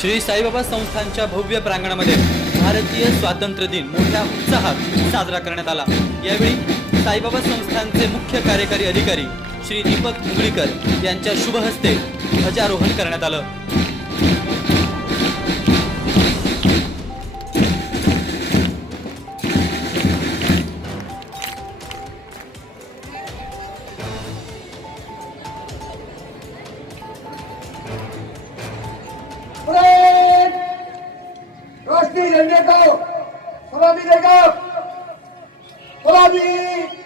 श्री साईबाबा संस्थानच्या भव्य प्रांगणामध्ये भारतीय स्वातंत्र्य दिन मोठ्या उत्साहात साजरा करण्यात आला. यावेळी साईबाबा संस्थानचे मुख्य कार्यकारी अधिकारी श्री दीपक मुगळीकर यांच्या शुभहस्ते ध्वजारोहण करण्यात आलं. 렛디 렛내고 소라비 내고 소라비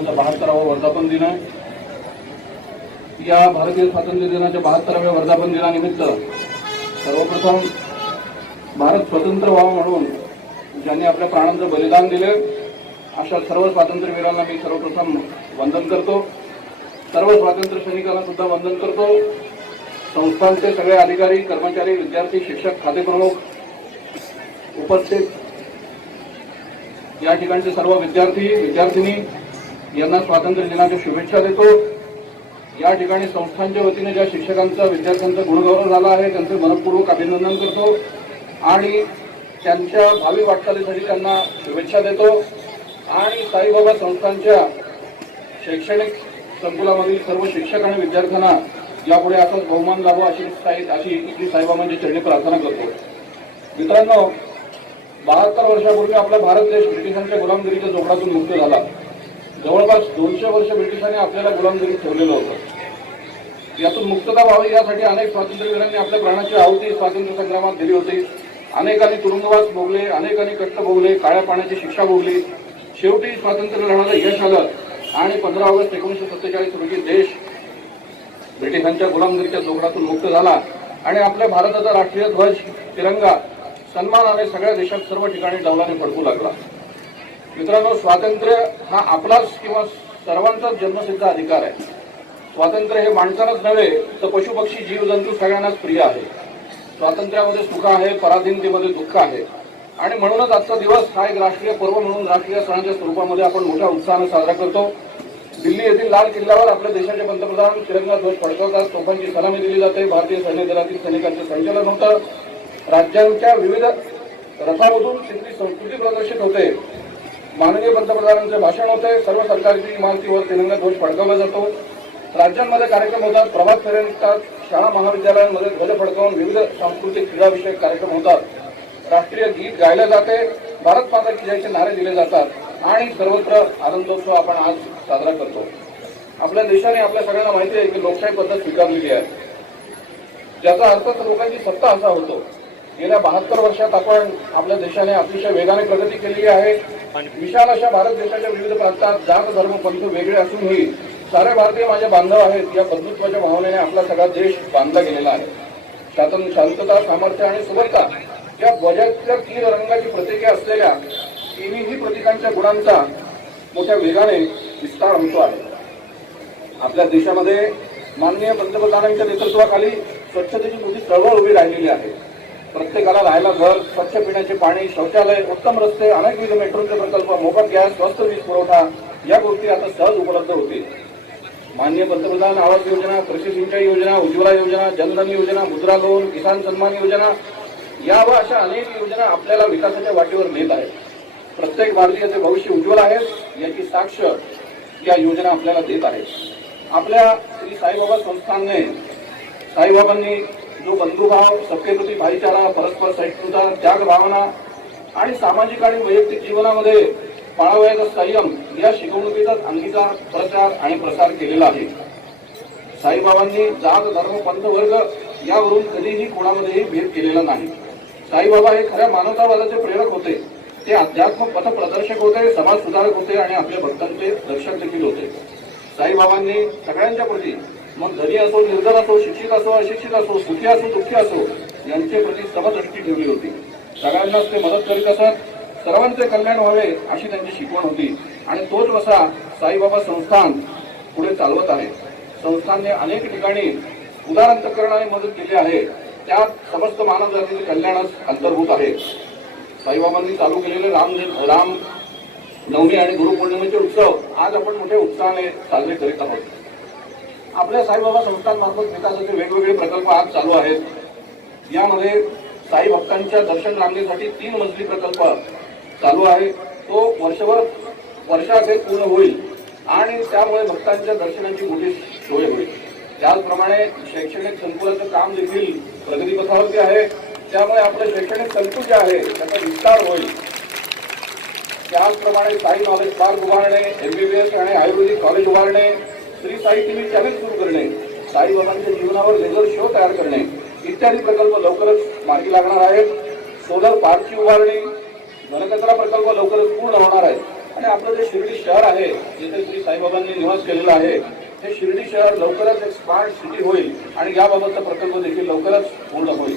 दिनाचा बहात्तरावा वर्धापन दिन आहे. या भारतीय स्वातंत्र्य दिनाच्या बहात्तराव्या वर्धापन दिनानिमित्त सर्वप्रथम भारत स्वतंत्र व्हावा म्हणून ज्यांनी आपल्या प्राणांचं बलिदान दिले अशा सर्व स्वातंत्र्यवीरांना मी सर्वप्रथम वंदन करतो. सर्व स्वातंत्र्य सैनिकांना सुद्धा वंदन करतो. संस्थांचे सगळे अधिकारी कर्मचारी विद्यार्थी शिक्षक खातेप्रमुख उपस्थित. या ठिकाणचे सर्व विद्यार्थी विद्यार्थिनी यांना स्वातंत्र्य दिनाच्या शुभेच्छा देतो. या ठिकाणी संस्थांच्या वतीने ज्या शिक्षकांचा विद्यार्थ्यांचा गुणगौरव झाला आहे त्यांचे मनपूर्वक अभिनंदन करतो. आणि त्यांच्या भावी वाटचालीसाठी त्यांना शुभेच्छा देतो. आणि साईबाबा संस्थांच्या शैक्षणिक संकुलामधील सर्व शिक्षक आणि विद्यार्थ्यांना यापुढे असाच बहुमान लाभो अशी साई अशी इथली साईबाबांची चरणी प्रार्थना करतो. मित्रांनो बहात्तर वर्षापूर्वी आपला भारत देश ब्रिटिशांच्या गुलामगिरीच्या जोखडातून मुक्त झाला. जवळपास दोनशे वर्ष ब्रिटिशांनी आपल्याला गुलामगिरीत ठेवलेलं होतं यातून मुक्तता व्हावी यासाठी अनेक स्वातंत्र्यवीरांनी आपल्या प्राणाची आहुती स्वातंत्र्य संग्रामात दिली होती. अनेकांनी तुरुंगवास भोगले अनेकांनी कष्ट भोगले काळ्या पाण्याची शिक्षा भोगली. शेवटी स्वातंत्र्य लढायला यश आलं आणि पंधरा ऑगस्ट एकोणीसशे सत्तेचाळीस रोजी देश ब्रिटिशांच्या गुलामगिरीच्या जोखडातून मुक्त झाला आणि आपल्या भारताचा राष्ट्रीय ध्वज तिरंगा सन्मानाने सगळ्या देशात सर्व ठिकाणी डौलाने फडकू लागला. मित्रांनो स्वातंत्र्य हा आपलाच किंवा सर्वांचाच जन्मसिद्ध अधिकार आहे. स्वातंत्र्य हे माणसालाच नव्हे तर पशुपक्षी जीवजंतू सगळ्यांनाच प्रिय आहे. स्वातंत्र्यामध्ये सुख आहे पराधीनतेमध्ये दुःख आहे. आणि म्हणूनच आजचा दिवस हा एक राष्ट्रीय पर्व म्हणून राष्ट्रीय सणाच्या स्वरूपामध्ये आपण मोठ्या उत्साहाने साजरा करतो. दिल्ली येथील लाल किल्ल्यावर आपल्या देशाचे पंतप्रधान तिरंगा ध्वज फडकवतात. तोफांची सलामी दिली जाते. भारतीय सैन्य दलातील सैनिकांचे संचलन होतं. राज्यांच्या विविध रथामधून तिथली संस्कृती प्रदर्शित होते. माननीय पंतप्रधानांचे भाषण होते. सर्व सरकारी इमारतीवर तिरंगा ध्वज फडकवला जातो. राज्यांमध्ये कार्यक्रम होतात. प्रभात फेऱ्या निघतात. शाळा महाविद्यालयांमध्ये ध्वज फडकवून विविध सांस्कृतिक क्रीडाविषयक कार्यक्रम होतात. राष्ट्रीय गीत गायले जाते. भारत माता की जयचे नारे दिले जातात. आणि सर्वत्र आनंदोत्सव आपण आज साजरा करतो. आपल्या देशाने आपल्या सगळ्यांना माहिती आहे की लोकशाही पद्धत स्वीकारलेली आहे. ज्याचा अर्थ तर लोकांची सत्ता असा होतो. गेल्या बहात्तर वर्षात आपण आपल्या देशाने अतिशय वेगाने प्रगती केलेली आहे. विशाल अशा भारत देशाच्या विविध प्रांतात जात धर्म पंथ वेगळे असूनही सारे भारतीय माझे बांधव आहेत. या बंधुत्वाच्या भावनेने आपला सगळा देश बांधला गेलेला आहे. शासन शांतता सामर्थ्य आणि सुबलता या ध्वजाच्या तीन रंगाची प्रतीके असलेल्या तिन्ही प्रतीकांच्या गुणांचा मोठ्या वेगाने विस्तार होतो आहे. आपल्या देशामध्ये माननीय पंतप्रधानांच्या नेतृत्वाखाली स्वच्छतेची मोठी चळवळ उभी राहिलेली आहे. प्रत्येकाला राहायला घर स्वच्छ पिण्याचे पाणी शौचालय उत्तम रस्ते अनेकविध मेट्रोचे प्रकल्प मोफत गॅस स्वस्त वीज पुरवठा या गोष्टी आता सहज उपलब्ध होतील. माननीय पंतप्रधान आवास योजना कृषी सिंचाई योजना उज्ज्वला योजना जनधन योजना मुद्रा लोन किसान सन्मान योजना या व अशा अनेक योजना आपल्याला विकासाच्या वाटेवर नेत आहेत. प्रत्येक भारतीयाचे भविष्य उज्ज्वल आहे याची साक्ष या योजना आपल्याला देत आहेत. आपल्या श्री साईबाबा संस्थानने साईबाबांनी जो बंधुभाव सबकेप्रती भाईचारा परस्पर सहिष्णुता त्याग भावना आणि सामाजिक आणि वैयक्तिक जीवनामध्ये पाळावयाचा संयम या शिकवणुकीचा अंगीकार प्रचार आणि प्रसार केलेला आहे. साईबाबांनी जात धर्म पंथ वर्ग यावरून कधीही कोणामध्येही भेद केलेला नाही. साईबाबा हे खऱ्या मानवतावादाचे प्रेरक होते. ते अध्यात्म पथ प्रदर्शक होते समाज सुधारक होते आणि आपल्या भक्तांचे रक्षक देखील होते. साईबाबांनी सगळ्यांच्या प्रती मग धनी असो निर्धन असो शिक्षित असो अशिक्षित असो सुखी असो दुःखी असो यांचे प्रति समदृष्टी ठेवली होती. सगळ्यांनाच ते मदत करीत असत. सर्वांचे कल्याण व्हावे अशी त्यांची शिकवण होती. आणि तोच वसा साईबाबा संस्थान पुढे चालवत आहे. संस्थानने अनेक ठिकाणी उदार मदत केली आहे. त्यात समस्त मानव जातीचे कल्याणच अंतर्भूत आहे. साईबाबांनी चालू केलेले राम राम नवमी आणि गुरुपौर्णिमेचे उत्सव आज आपण मोठ्या उत्साहाने साजरे करीत आहोत. आपल्या साईबाबा संस्थांमार्फत विकासाचे वेगवेगळे प्रकल्प आज चालू आहेत. यामध्ये साई भक्तांच्या दर्शन रांगेसाठी तीन मजली प्रकल्प चालू आहे. तो वर्षभर वर्षाखेर पूर्ण होईल आणि त्यामुळे भक्तांच्या दर्शनाची मोठी सोय होईल. त्याचप्रमाणे शैक्षणिक संकुलाचं काम देखील प्रगतीपथावरती आहे. त्यामुळे आपलं शैक्षणिक संकुल जे आहे त्याचा विस्तार होईल. त्याचप्रमाणे साई नॉलेज पार्क उभारणे एमबीबीएस आणि आयुर्वेदिक कॉलेज उभारणे श्री साई टीव्ही चॅनेल सुरू करणे साईबाबांच्या जीवनावर लेझर शो तयार करणे इत्यादी प्रकल्प लवकरच मार्गी लागणार आहेत. सोलर पार्कची उभारणी घनकचरा प्रकल्प लवकरच पूर्ण होणार आहे आणि आपलं जे शिर्डी शहर आहे जिथे श्री साईबाबांनी निवास केलेला आहे हे शिर्डी शहर लवकरच एक स्मार्ट सिटी होईल आणि याबाबतचा प्रकल्प देखील लवकरच पूर्ण होईल.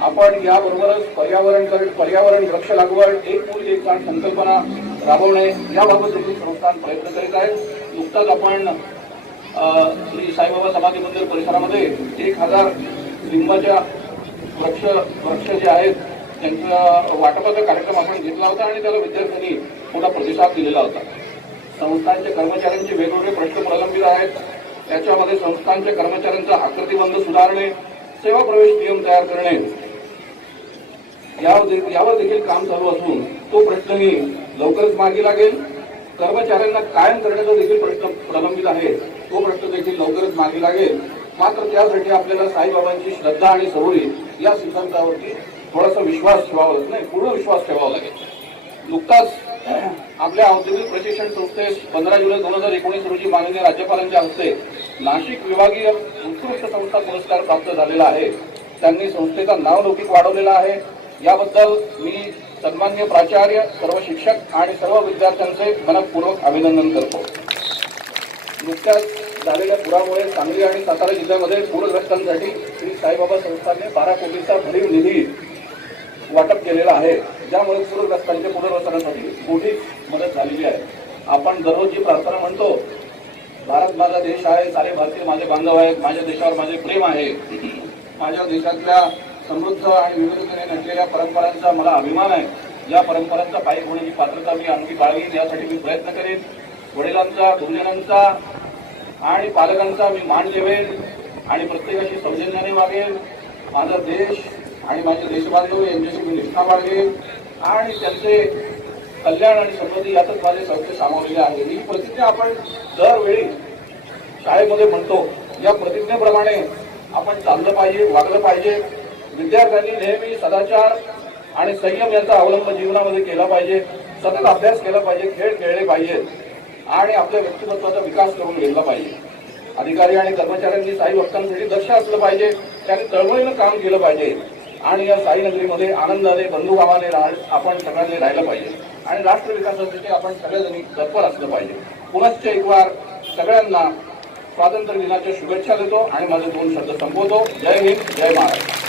आपण याबरोबरच पर्यावरण पर्यावरण वृक्ष लागवड एक मूल एक झाड संकल्पना राबवणे याबाबत देखील संस्थान प्रयत्न करीत आहे. नुकताच आपण श्री साईबाबा समाधी मंदिर परिसरामध्ये एक हजार लिंबाच्या वृक्ष वृक्ष जे आहेत त्यांचा वाटपाचा कार्यक्रम आपण घेतला होता आणि त्याला विद्यार्थ्यांनी मोठा प्रतिसाद दिलेला होता. संस्थांच्या कर्मचाऱ्यांचे वेगवेगळे प्रश्न प्रलंबित आहेत. त्याच्यामध्ये संस्थांच्या कर्मचाऱ्यांचा आकृतीबंध सुधारणे सेवा प्रवेश नियम तयार करणे. यावर यावर देखील काम चालू असून तो प्रश्नही लवकरच मार्गी लागेल. कर्मचाऱ्यांना कायम करण्याचा देखील प्रश्न प्रलंबित आहे. तो प्रश्न देखील लवकरच मार्गी लागेल. मात्र त्यासाठी आपल्याला साईबाबांची श्रद्धा आणि सबुरी या सिद्धांतावरती थोडासा विश्वास ठेवावा लागेल नाही पूर्ण विश्वास ठेवावा लागेल. नुकताच आपल्या औद्योगिक प्रशिक्षण संस्थेस पंधरा जुलै दोन हजार एकोणीस रोजी माननीय राज्यपालांच्या हस्ते नाशिक विभागीय उत्कृष्ट संस्था पुरस्कार प्राप्त झालेला आहे. त्यांनी संस्थेचा नावलौकिक वाढवलेला आहे. याबद्दल मी सन्मान्य प्राचार्य सर्व शिक्षक आणि सर्व विद्यार्थ्यांचे मनपूर्वक अभिनंदन करतो. नुकत्याच झालेल्या पुरामुळे सांगली आणि सातारा जिल्ह्यामध्ये पूरग्रस्तांसाठी श्री साईबाबा संस्थाने बारा कोटीचा भरीव निधी वाटप केलेला आहे. ज्यामुळे पूरग्रस्तांच्या पुनर्वसनासाठी मोठी मदत झालेली आहे. आपण दररोज जी प्रार्थना म्हणतो भारत माझा देश आहे सारे भारतीय माझे बांधव आहेत माझ्या देशावर माझे प्रेम आहे. माझ्या देशातल्या समृद्ध आणि विविधतेने नटलेल्या परंपरांचा मला अभिमान आहे. या परंपरांचा पायी होण्याची पात्रता मी आणखी बाळगीन यासाठी मी प्रयत्न करेन. वडिलांचा गुरुजनांचा आणि पालकांचा मी मान ठेवेन आणि प्रत्येकाशी सौजन्याने वागेन. माझा देश आणि माझे देशबांधव यांच्याशी मी निष्ठा बाळगेन. आणि त्यांचे कल्याण आणि समृद्धी यातच माझे सौख्य सामावलेले आहे. ही प्रतिज्ञा आपण दरवेळी शाळेमध्ये म्हणतो. या प्रतिज्ञेप्रमाणे आपण चाललं पाहिजे वागलं पाहिजे. विद्यार्थ्यांनी नेहमी सदाचार आणि संयम यांचा अवलंब जीवनामध्ये केला पाहिजे. सतत अभ्यास केला पाहिजे खेळ खेळले पाहिजेत. आणि आपल्या व्यक्तिमत्वाचा विकास करून घेतला पाहिजे. अधिकारी आणि कर्मचाऱ्यांनी साई भक्तांसाठी दक्ष असलं पाहिजे त्यांनी तळमळीनं काम केलं पाहिजे. आणि या साई नगरीमध्ये आनंदाने बंधुभावाने राह आपण सगळ्यांनी राहिलं पाहिजे. आणि राष्ट्र विकासासाठी आपण सगळ्याजणी तत्पर असलं पाहिजे. पुनश्च एक वार सगळ्यांना स्वातंत्र्य दिनाच्या शुभेच्छा देतो आणि माझे दोन शब्द संपवतो. जय हिंद जय महाराष्ट्र.